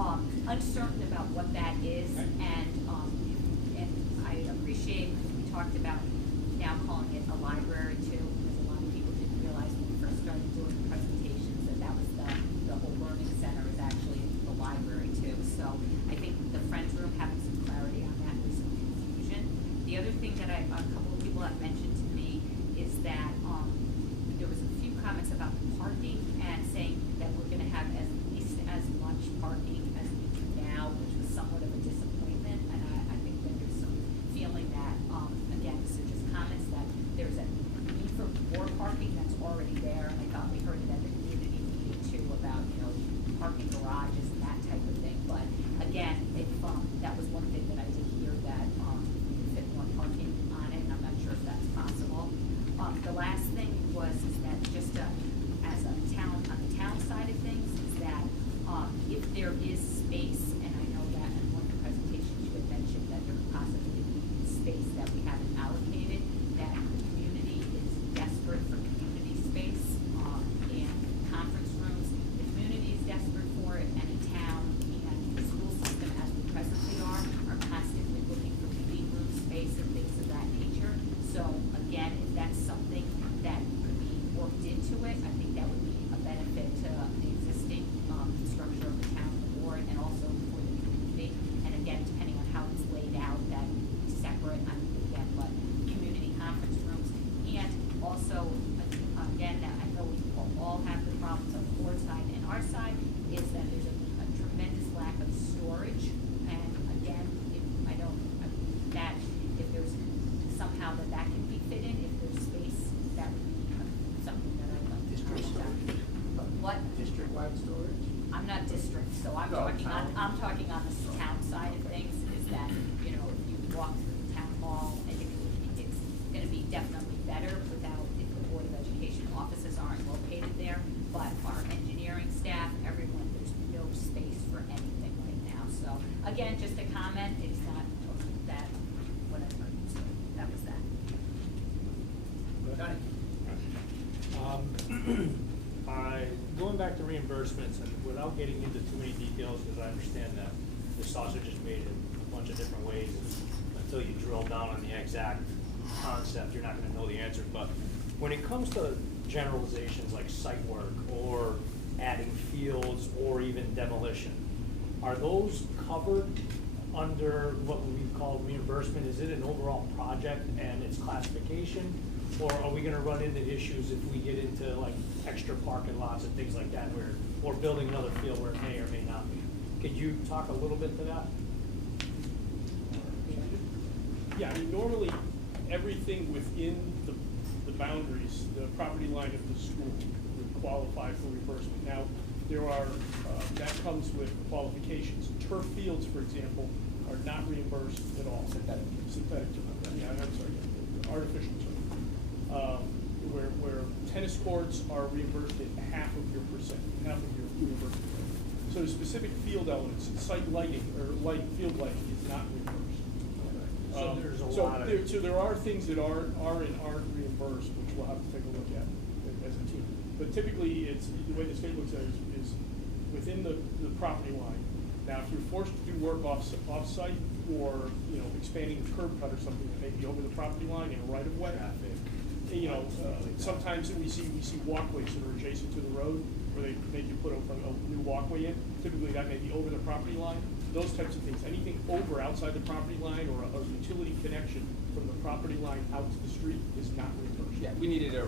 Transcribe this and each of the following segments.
uncertain about what that is, and I appreciate we talked about now calling it a library too, because a lot of people didn't realize when we first started doing presentations that that was the whole learning center is actually the library too. So I think the Friends Room, having some clarity on that, there's some confusion. The other thing that a couple of people have mentioned to me is that there was a few comments about the parking and saying that we're going to have at least as much parking as we do now, which was somewhat of a disappointment. And I think that there's some feeling that, again, these are just comments, that there's a need for more parking that's already there. And I thought we heard it at the community meeting too about, parking garages and that type of thing. But again, if that was one thing that I did hear, that we could fit more parking on it, and I'm not sure if that's possible. The last thing was that just as a town, on the town side of things, is that if there is space, and I know that in one of the presentations you had mentioned that there could possibly be space that we haven't allocated, that the community is desperate for community space and conference rooms. The community is desperate for it, and the town and the school system, as we presently are constantly looking for meeting room space and things of that nature. So again, if that's something that could be worked into it, I think that would be a benefit to the existing structure of the town board and also for the community. And again, depending on how it's laid out, that would be separate, again, but community conference rooms. And also, again, I know we all have the problems on the board side and our side, is that there's a tremendous lack of storage. And again, that if there's somehow that can be fit in, if there's space, that would be something that I'd like to try to. But what? District-wide storage? I'm not district, so I'm talking on the town side of things, is that, if you walk through the town hall, I think it's going to be definitely better without, if the Board of Education offices aren't located there, but our engineering staff, everyone, there's no space for anything right now. So again, just a comment, it's not that, whatever, so that was that. Going back to reimbursements, and without getting into too many details, because I understand that the sausage is made in a bunch of different ways, and until you drill down on the exact concept, you're not going to know the answer. But when it comes to generalizations like site work or adding fields or even demolition, are those covered under what we call reimbursement? Is it an overall project and its classification? Or are we going to run into issues if we get into like extra parking lots and things like that, where or building another field where it may or may not be? Could you talk a little bit to that? Yeah, I mean, normally everything within the boundaries, the property line of the school would qualify for reimbursement. Now, there are, that comes with qualifications. Turf fields, for example, are not reimbursed at all. Synthetic turf, yeah, I'm sorry, artificial turf. Where tennis courts are reimbursed at half of your reimbursement rate. So the specific field elements, site lighting or field lighting is not reimbursed. So there's a lot of... So there are things that are and aren't reimbursed, which we'll have to take a look at as a team. But typically, it's the way the state looks at it is within the property line. Now, if you're forced to do work off-site or expanding the curb cut or something that may be over the property line in a right of way, sometimes we see walkways that are adjacent to the road where they make you put a new walkway in. Typically, that may be over the property line. Those types of things. Anything outside the property line or a utility connection from the property line out to the street is not reimbursed. Yeah, we needed to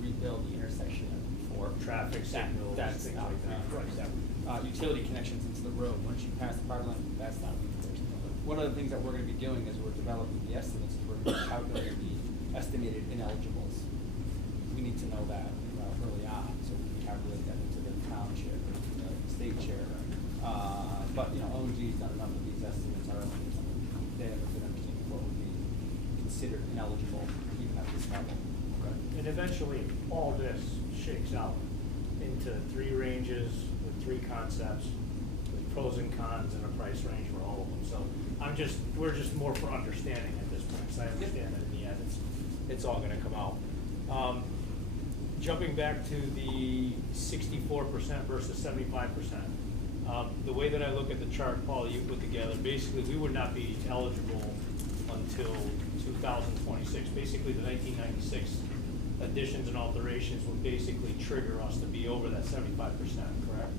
rebuild the intersection for traffic signals, things like that. Right. Utility connections into the road. Once you pass the property line, that's not reimbursed. One of the things that we're going to be doing is we're developing the estimates. We're going to be calculating the estimated ineligibles. We need to know that early on, so we can calculate that into the town share, the state share. But OMG's done enough of these estimates already. They have a good understanding of what would be considered ineligible even at this level. Okay. And eventually, all this shakes out into 3 ranges with 3 concepts, with pros and cons and a price range for all of them. So we're just more for understanding at this point. So I understand that in the end, it's all going to come out. Jumping back to the 64% versus 75%. The way that I look at the chart, Paul, you put together, basically, we would not be eligible until 2026. Basically, the 1996 additions and alterations would basically trigger us to be over that 75%, correct?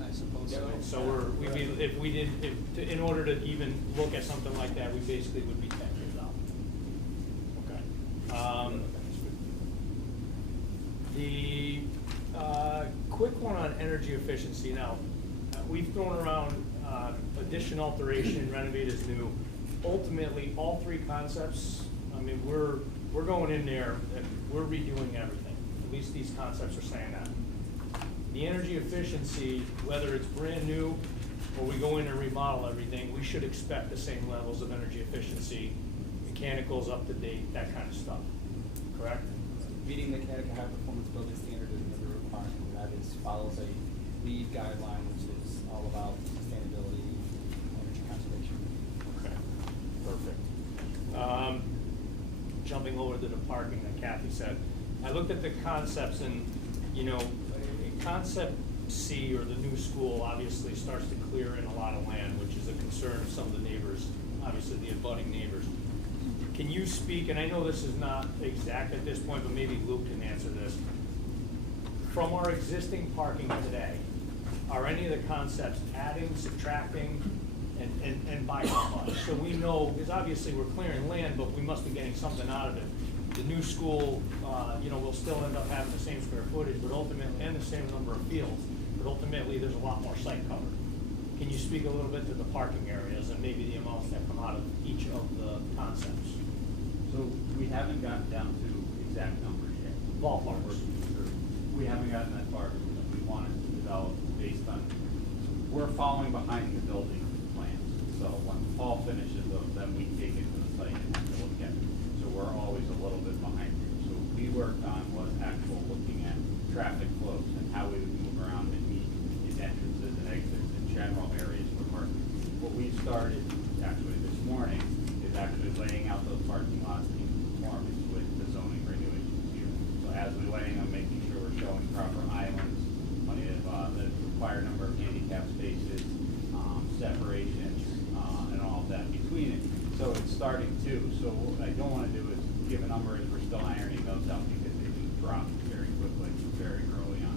I suppose so. So we'd be, if we did, in order to even look at something like that, we basically would be 10 years out. Okay. The quick one on energy efficiency. Now, we've thrown around addition, alteration, renovate is new. Ultimately, all three concepts, I mean, we're going in there and we're redoing everything. At least these concepts are saying that. The energy efficiency, whether it's brand new or we go in and remodel everything, we should expect the same levels of energy efficiency, mechanicals up to date, that kind of stuff, correct? Meeting the Connecticut High Performance Building Standard is another requirement. That is, follows a LEED guideline, which is all about sustainability, energy conservation. Okay, perfect. Jumping over to the parking that Kathy said, I looked at the concepts and, you know, concept C, or the new school, obviously starts to clear in a lot of land, which is a concern of some of the neighbors, obviously the abutting neighbors. Can you speak, and I know this is not exact at this point, but maybe Luke can answer this. From our existing parking today, are any of the concepts adding, subtracting, and by how much? So we know, because obviously we're clearing land, but we must be getting something out of it. The new school, you know, will still end up having the same square footage, but ultimately, and the same number of fields, but ultimately there's a lot more site cover. Can you speak a little bit to the parking areas and maybe the amounts that come out of each of the concepts? So we haven't gotten down to exact numbers yet. Ballparks. We haven't gotten that far. We wanted to develop based on, we're following behind the building plans. So when Paul finishes those, then we take it to the site and have to look at it. So we're always a little bit behind. So what we worked on was actual looking at traffic flows and how we would move around and meet these entrances and exits in general areas for parking. What we started actually this morning is actually laying out those parking lots in conformance with the zoning regulations here. So as we lay them, making sure we're showing proper islands, plenty of the required number of handicap spaces, separation, and all of that between it. So it's starting to. So what I don't want to do is give a number as we're still ironing those out because they do drop very quickly, very early on.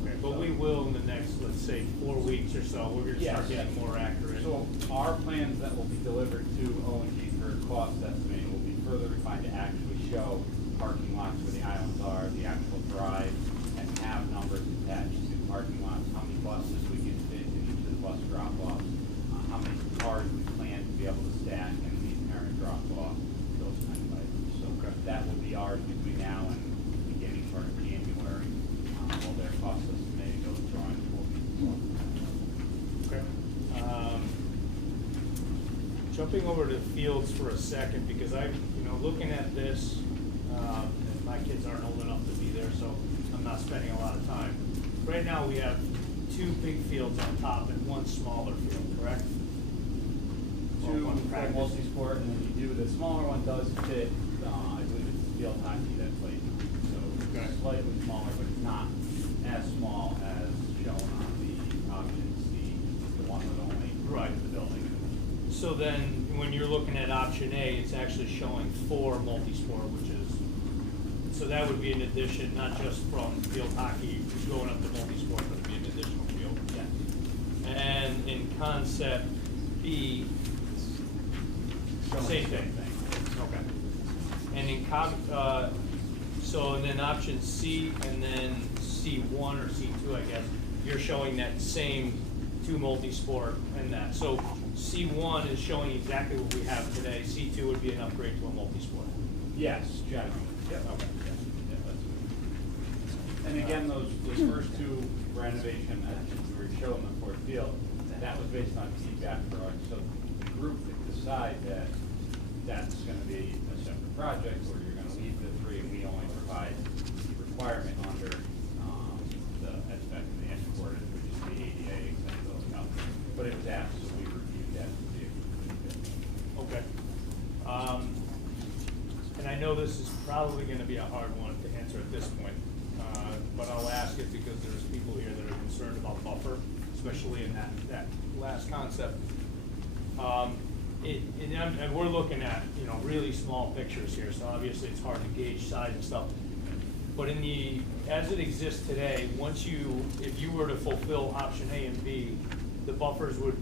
Okay, but so, we will in the next, let's say, 4 weeks or so, we're gonna start getting more accurate. So our plans that will be delivered to O&G for cost estimating will be further refined to actually show parking lots where the islands are, the actual drive, and have numbers attached to parking lots, how many buses we can fit in each of the bus drop-offs, how many cars we plan to be able to stack in the parent drop-off, those kind of items. So that will be ours between now and the beginning part of January. All their cost estimating, those drawings will be. Okay. Jumping over to fields for a second, because looking at this, and my kids aren't old enough to be there, so I'm not spending a lot of time. Right now, we have 2 big fields on top and 1 smaller field, correct? Or Two one for practice. multi-sport, and then you do, the smaller one does fit, I believe it's field hockey that plays. So Okay. it's slightly smaller, but it's not as small as shown on the option C, the one that only Right. the building. So then, when you're looking at option A, it's actually showing 4 multi-sport, which is, so that would be an addition, not just from field hockey going up to multi-sport, but it'd be an additional field. Yeah. And in concept B, same thing. Okay. And in so and then option C and then C1 or C2, I guess, you're showing that same 2 multi-sport and that. So C1 is showing exactly what we have today. C2 would be an upgrade to a multi-sport. Yes, generally. Yeah. Okay. Yeah, that's good. And again, those first 2 renovation that we were showing the 4th field, that was based on feedback for us. So the group could decide that that's going to be a separate project, or you're going to leave the 3, and we only provide the requirement under the SPEC and the export, which is the ADA exempt those out. But it was asked, so we reviewed that to see if we could do it. Okay. And I know this is probably going to be a hard one to answer at this point, but I'll ask it because there's people here that are concerned about buffer especially in that last concept. And we're looking at, you know, really small pictures here, so obviously it's hard to gauge size and stuff. But as it exists today, if you were to fulfill option A and B, the buffers would,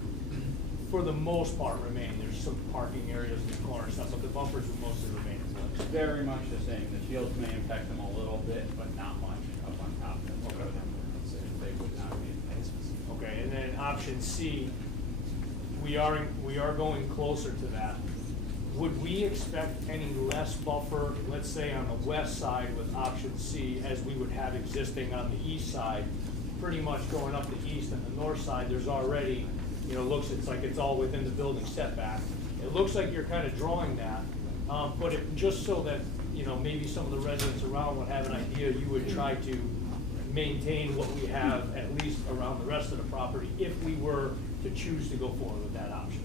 for the most part, remain. There's some parking areas in the corner and stuff, but the buffers would mostly remain in place. Very much the same. The fields may impact them a little bit, but not much up on top of them. They would not be in place. Okay, and then option C, we are going closer to that. Would we expect any less buffer, let's say on the west side with option C, as we would have existing on the east side? Pretty much going up the east and the north side, there's already, you know, it's like it's all within the building setback. It looks like you're kind of drawing that, but just so that, you know, maybe some of the residents around would have an idea, you would try to maintain what we have at least around the rest of the property if we were to choose to go forward with that option.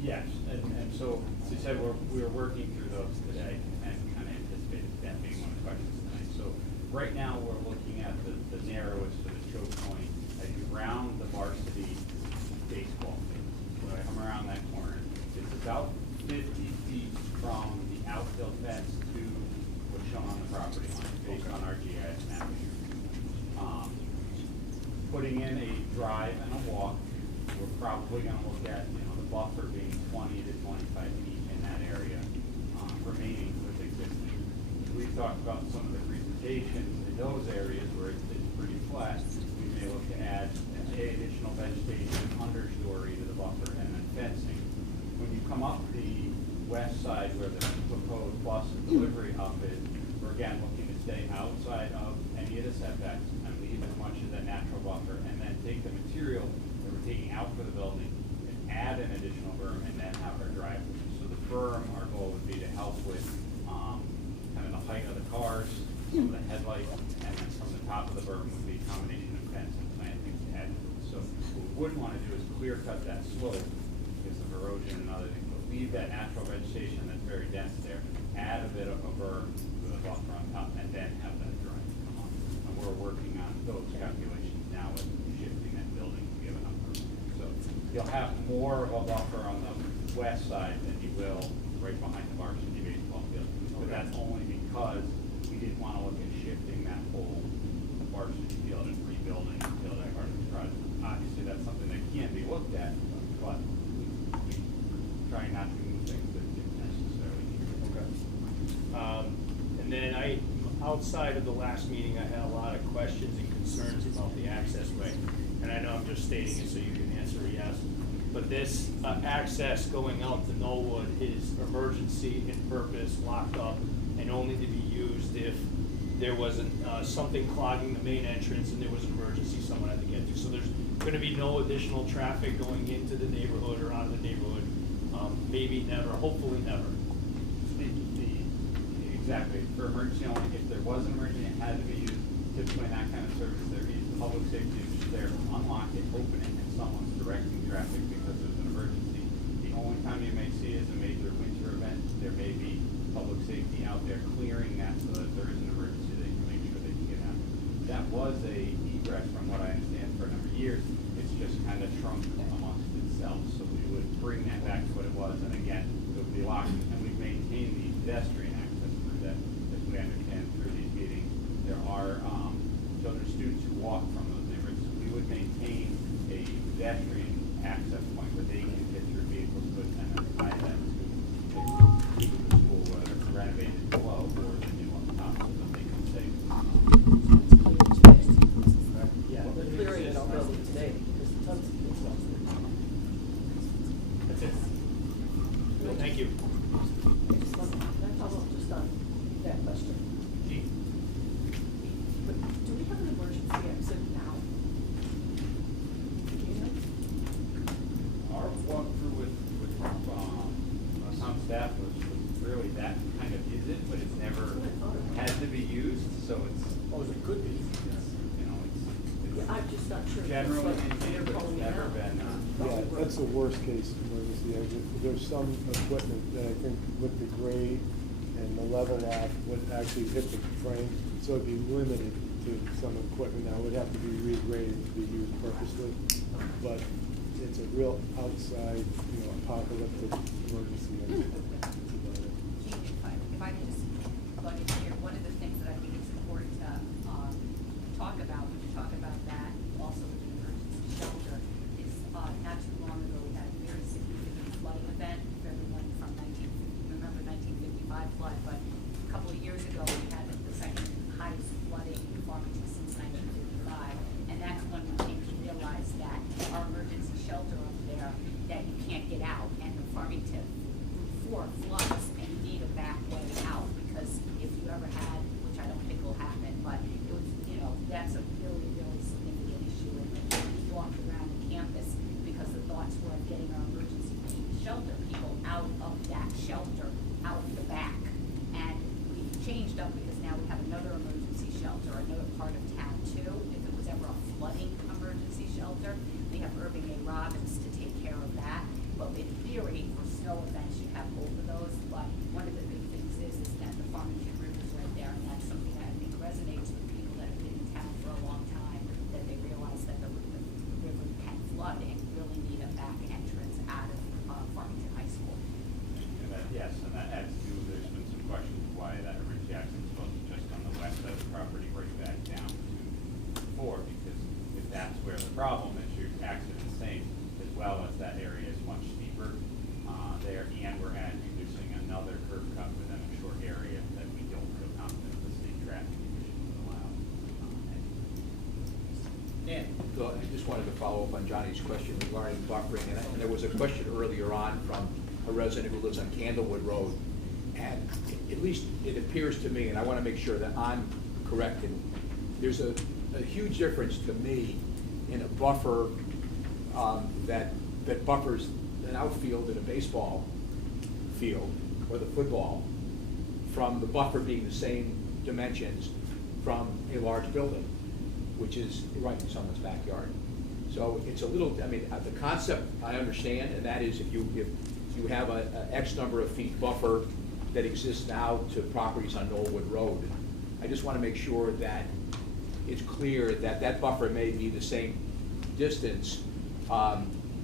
Yes, and so, as I said, we were working through those today and kind of anticipated that being one of the questions tonight. So right now, we're looking at the narrowest for the choke point as you round the varsity baseball field. So I come around that corner. It's about 50 feet from the outfield fence to what's shown on the property line based on our GIS map here. Putting in a drive and a walk, we're probably going to look at, you know, the buffer being 20 to 25 feet in that area, remaining with existing. We've talked about some of the presentations in those areas where it's pretty flat. We may look to add additional vegetation, understory to the buffer, and then fencing. When you come up the west side where the proposed bus delivery hub is, we're again looking to stay outside of any of the setbacks and leave as much of that natural buffer, and then take the material that we're taking out for the building and add an additional berm, and then have our driveway. So the berm, our goal would be to help with kind of the height of the cars, some of the headlights, and then from the top of the berm would be a combination of fence and plantings to add to it. So what we wouldn't want to do is clear cut that slope because of erosion and other things, but leave that natural vegetation that's very dense there, add a bit of a berm with a buffer on top, and then have that drive come on. And we're working on those calculations now with shifting that building to give enough room. So you'll have more of a buffer on the west side than you will right behind the varsity baseball field. But that's only because we didn't want to look at shifting that whole varsity field and rebuilding the field as part of the project. Obviously, that's something that can be looked at, but we try not to move things that didn't necessarily need. Okay. And then outside of the last meeting, I had a lot of questions and concerns about the access way. And I know I'm just stating it so you can answer yes. But this access going out to Knollwood is emergency in purpose, locked up, and only to be used if there was something clogging the main entrance and there was an emergency someone had to get to. So there's going to be no additional traffic going into the neighborhood or out of the neighborhood. Maybe never, hopefully never. Exactly. For emergency only, if there was an emergency, it had to be used. Typically in that kind of service, there is public safety there to unlock it, open it, and someone's directing traffic because there's an emergency. The only time you may see is a major winter event. There may be public safety out there clearing that so that if there is an emergency, they can make sure they can get out. That was a egress from what I understand for a number of years. It's just kind of shrunk amongst itself. So we would bring that back to what it was, and again, it would be locked, and we've maintained the pedestrian access through that. As we understand through these meetings, there are children, students who walk from those neighborhoods. So we would maintain a pedestrian access point where they can get through vehicles, but then tie that to the school, whether it's renovated below or the new on top, so that they can stay. Yeah. Well, they're clearing it already today because tons of kids lost their time. That's it. Well, thank you. Can I follow up just on that question? Gee. But do we have an emergency exit now? Do you know? Our walkthrough with some staff was really that kind of is it, but it's never had to be used, so it's. Oh, it could be. You know, Yeah, I'm just not sure. generally That's what maintained, they're but calling it's it never now. been. Yeah, that's the worst case emergency exit. There's some equipment that I think with the grade and the level off would actually hit the frame, so it'd be limited to some equipment now would have to be regraded to be used purposely, but it's a real outside, apocalyptic emergency. Jean, if I could just plug in here, one of the things that I think is important to talk about when you talk about that, also with the emergency shelter, is not too long ago we had a very significant flooding event. If everyone from remember 1955 flood, but a couple of years ago we had the second highest flooding in Farmington since 1955, and that's when we came to realize that our emergency shelter up there, that you can't get out, and the Farmington Route 4 floods, and you need a back way out, because if you ever had, which I don't think will happen, but it was, that's a really, really significant issue, and we walked around the campus because the thoughts were of getting our emergency shelter people out of that shelter, out the back, and we've changed up because now we have another emergency shelter, another part of town too, if it was ever a flooding emergency shelter. We have Irving A. Robbins to take care of that, but in theory, for snow events, you have both of those, but one of the big things is that the Farmington River is right there, and that's something that I think resonates with people that have been in town for a long time, that they realize that the river can flood and really need a back entrance out of Farmington High School. Yes, and that adds to, there's been some questions why that Rich Jackson's supposed to just on the west side of the property right back down to 4, because if that's where the problem is, your accident's same, as well as that area is much steeper there, and we're introducing another curb cut within a short area that we don't feel confident the state traffic conditions will allow. Dan? So I just wanted to follow up on Johnny's question regarding buffering, and there was a question earlier on from a resident who lives on Candlewood Road, and at least it appears to me, and I want to make sure that I'm corrected, there's a huge difference to me in a buffer that buffers an outfield in a baseball field or the football from the buffer being the same dimensions from a large building, which is right in someone's backyard. So it's a little, the concept I understand, and that is if you have a X number of feet buffer that exists now to properties on Knollwood Road, I just want to make sure that it's clear that that buffer may be the same distance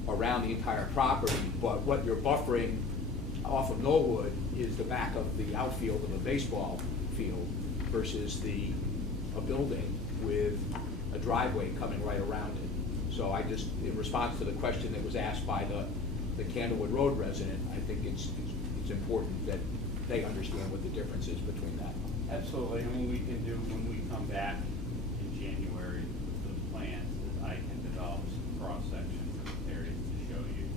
around the entire property, but what you're buffering off of Knollwood is the back of the outfield of a baseball field versus a building with a driveway coming right around it. So I just, in response to the question that was asked by the Candlewood Road resident, I think it's important that they understand what the difference is between that. Absolutely, and what we can do when we come back in January with those plans is I can develop some cross-sections of areas to show you.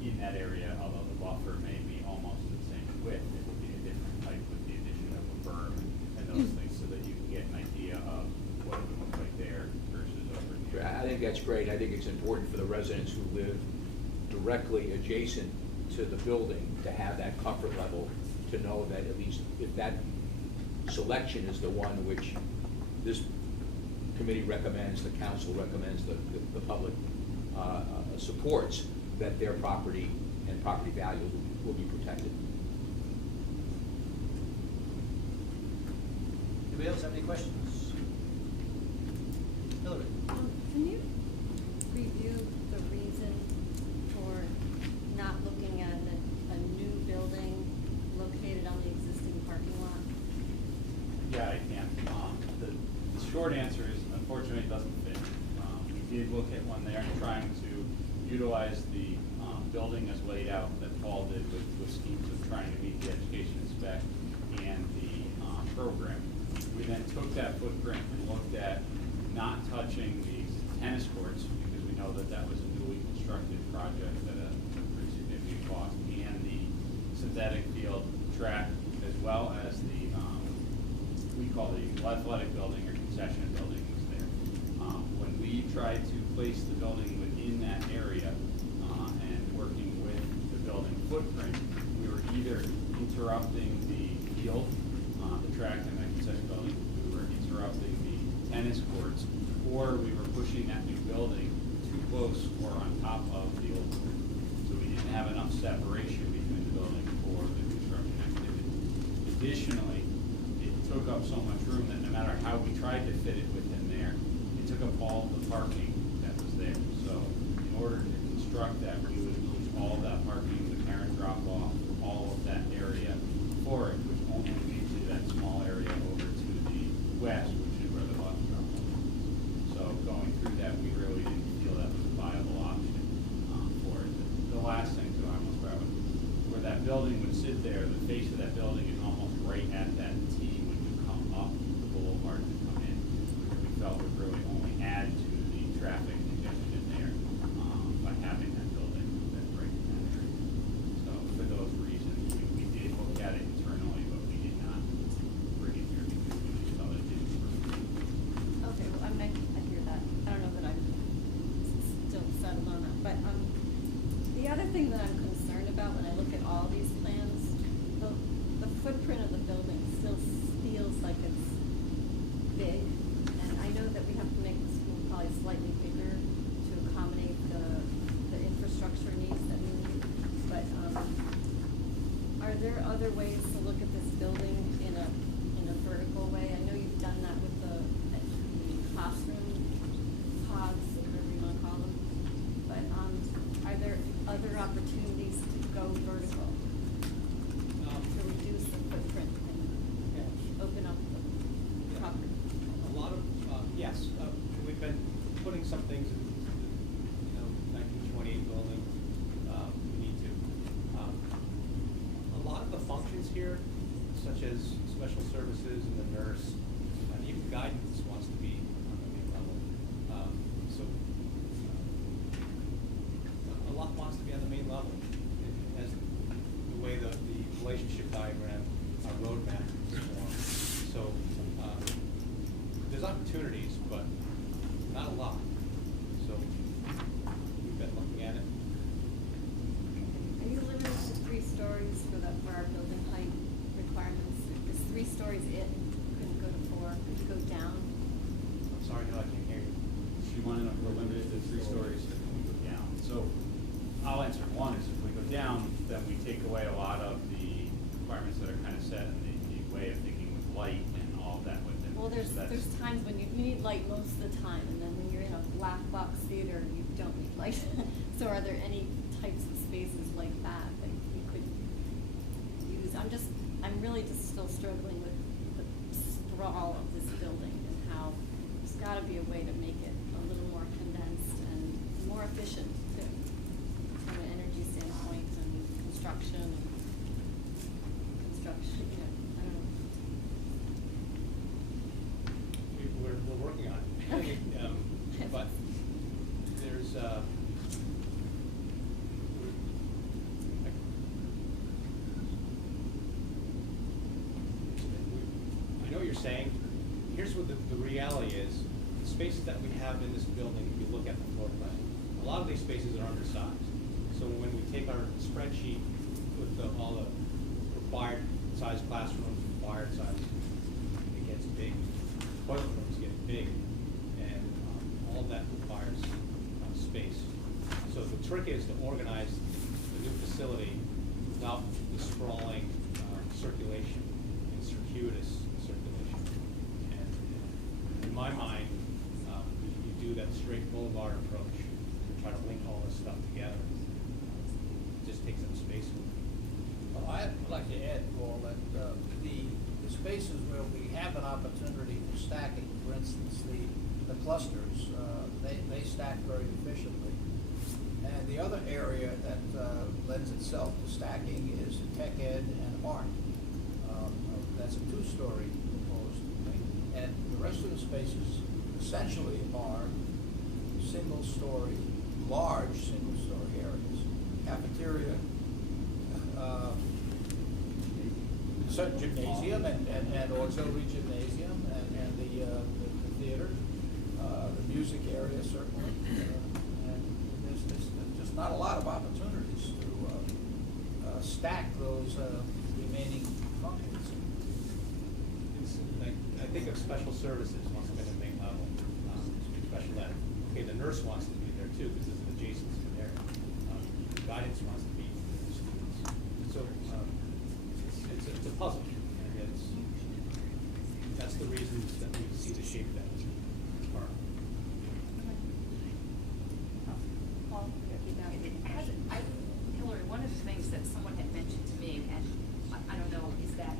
In that area, although the buffer may be almost the same width, it would be a different height with the addition of a berm and those things so that you can get an idea of what it would look like there versus over here. I think that's great. I think it's important for the residents who live directly adjacent to the building to have that comfort level, to know that at least if that selection is the one which this committee recommends, the council recommends, the public supports, that their property and property value will be protected. Anybody else have any questions? Hillary? Can you review the reason for not looking at a new building located on the existing parking lot? Yeah, I can. The short answer is, unfortunately, it doesn't fit. We did look at one there, trying to utilize the building as laid out that Paul did with schemes of trying to meet the education spec and the program. We then took that footprint and looked at not touching these tennis courts, because we know that that was a newly constructed project at a pretty significant cost, and the synthetic field track, as well as the we call the athletic building or concession building was there. When we tried to place the building within that area and working with the building footprint, we were either interrupting the field, the track and the concession building, we were interrupting the tennis courts, or we were pushing that new building too close or on top of the old one. So we didn't have enough separation between the building for the construction activity. Additionally, it took up so much room that no matter how we tried to fit it within there, it took up all the parking that was there. So in order to construct that, we would lose all of that parking, the parent drop off, all of that area for it, which only leaves you that small area over to the west, which is where the bus drop off is. So going through that, we really didn't feel that was a viable option for it. The last thing too, I almost grabbed it, where that building would sit there, the face of that building is almost right at that T when you come up the boulevard to come in, which we felt would really only add to the traffic congestion there by having that building that's right in that area. So for those reasons, we did look at it internally, but we did not bring it here because we just felt it didn't work. Okay, well, I hear that. I don't know that I'm still settled on that, but, the other thing that I'm concerned about when I look at all these plans, the footprint of the building still feels like it's big. And I know that we have to make the school probably slightly bigger to accommodate the infrastructure needs that we need. But, are there other ways to look at this building in a vertical way? I know you've done that with the classroom pods, or whatever you wanna call them. But, are there other opportunities to go vertical? To reduce the footprint and open up the property? A lot of, yes, we've been putting some things in, 1928 building, we need to. A lot of the functions here, such as special services and the nurse, and even guidance wants to be on the main level. So, a lot wants to be on the main level. It has the way the relationship diagram, our roadmap is formed. So, there's opportunities, but not a lot. So, we've been looking at it. Are you limited to 3 stories for our building height requirements? Is 3 stories it? Couldn't go to 4? Could you go down? I'm sorry, no, I can't hear you. She wanted to, we're limited to 3 stories, then we go down. So I'll answer. One is if we go down, then we take away a lot of the requirements that are kind of set in the way of thinking with light and all of that within. Well, there's So that's- times when you need light most of the time, and then when you're in a black box theater, you don't need light. So are there any types of spaces like that that you could use? I'm really just still struggling with the sprawl of this building and how there's gotta be a way to make it a little more condensed and more efficient too, from an energy standpoint and construction, I don't know. We're working on it. Okay. But there's, I know what you're saying. Here's what the reality is. The spaces that we have in this building, if you look at the floor plan, a lot of these spaces are undersized. So when we take our spreadsheet with all the required size classrooms, required size, it gets big. Toilet rooms get big, and all of that requires space. So the trick is to organize the new facility without the sprawling circulation and circuitous circulation. And in my mind, you do that straight boulevard approach and try to link all this stuff together. It just takes up space. Well, I'd like to add, Paul, that the spaces where we have an opportunity for stacking, for instance, the clusters, they stack very efficiently. And the other area that lends itself to stacking is tech ed and art. That's a 2-story proposed thing. And the rest of the spaces essentially are single-story, large single-story areas. Cafeteria, gymnasium and auxiliary gymnasium and the theater, the music area certainly. And there's just not a lot of opportunities to stack those remaining functions. I think of special services wants to be the main level, special ed. Okay, the nurse wants to be there too because it's adjacent to there. Guidance wants to be the students. So it's a puzzle. And That's the reasons that we see the shape that it's park. Paul, keep going. Hillary, one of the things that someone had mentioned to me, and I don't know, is that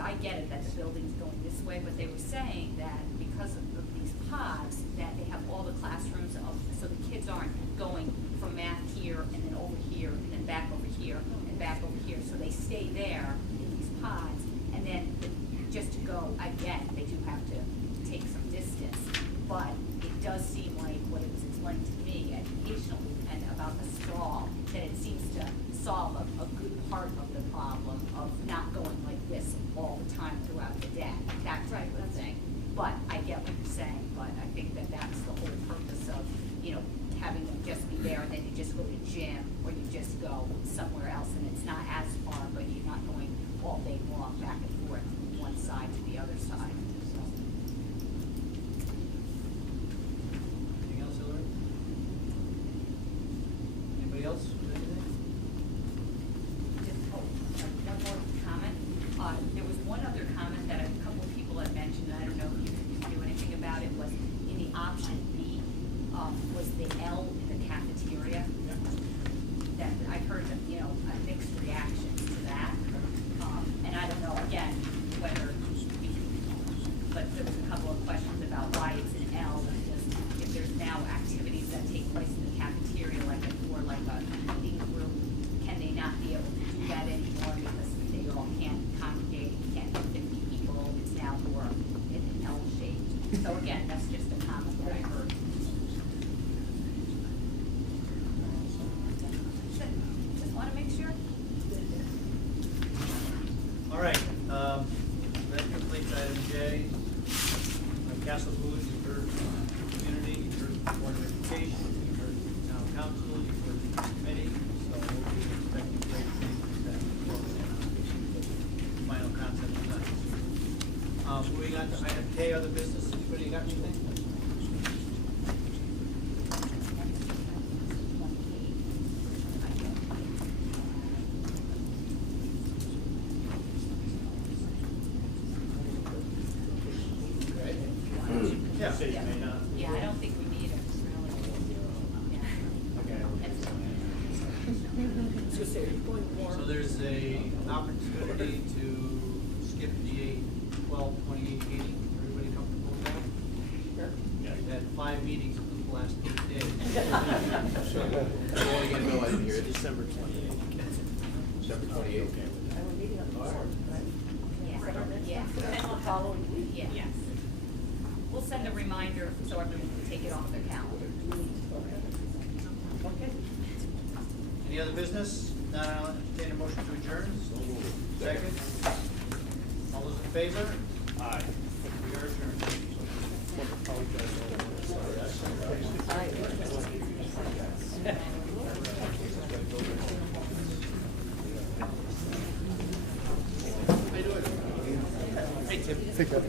I get it that the building's going this way, but they were saying that because of these pods, that they have all the classrooms so the kids aren't going from math here and then over here and then back over here and back over here, so they stay there in these pods, and then just to go, I get, they do have to take some distance, but it does seem like what it was explained to me educationally and about the sprawl, that it seems to solve a good part of the problem of not going like this all the time throughout the day, that type of thing. But I get what you're saying, but I think that that's the whole purpose of, having them just be there, and then you just go to gym, or you just go somewhere else, and it's not as far, but you're not going all day long back and forth from one side to the other side, so. Anything else, Hillary? Anybody else with anything? Just, one more comment. There was one other comment that a couple of people had mentioned, and I don't know if you can do anything about it, was in the option B, was the L in the cafeteria. That I heard, a mixed reaction to that. And I don't know, again, whether, but there was a couple of questions about why it's an L, because if there's now activities that take place in the cafeteria, like a meeting room, can they not be able to do that anymore because they all can't congregate, you can't have 50 people, it's now more in an L shape. So again, that's just a comment that I heard. Just want to make sure. All right, that completes item J. Castle Foods, you've heard community, you've heard Board of Education, you've heard town council, you've heard the committee, so we'll be expecting great things that will final concept tonight. Moving on to item K, other business, anybody got anything? Yeah. Yeah, I don't think we need it, really. So there's an opportunity to skip the 12/28 meeting. Everybody comfortable with that? Sure. We've had 5 meetings in the last 8 days. Only again, no, I didn't hear it. December 28th. December 28th. And we're meeting on the fourth, right? Yeah. And the following week. Yeah. Yes. We'll send a reminder so everyone can take it off their calendar. Okay. Any other business? Not, I'll entertain a motion to adjourn. Second. All those in favor? Aye. We are adjourned. Hey, Tim. Take that.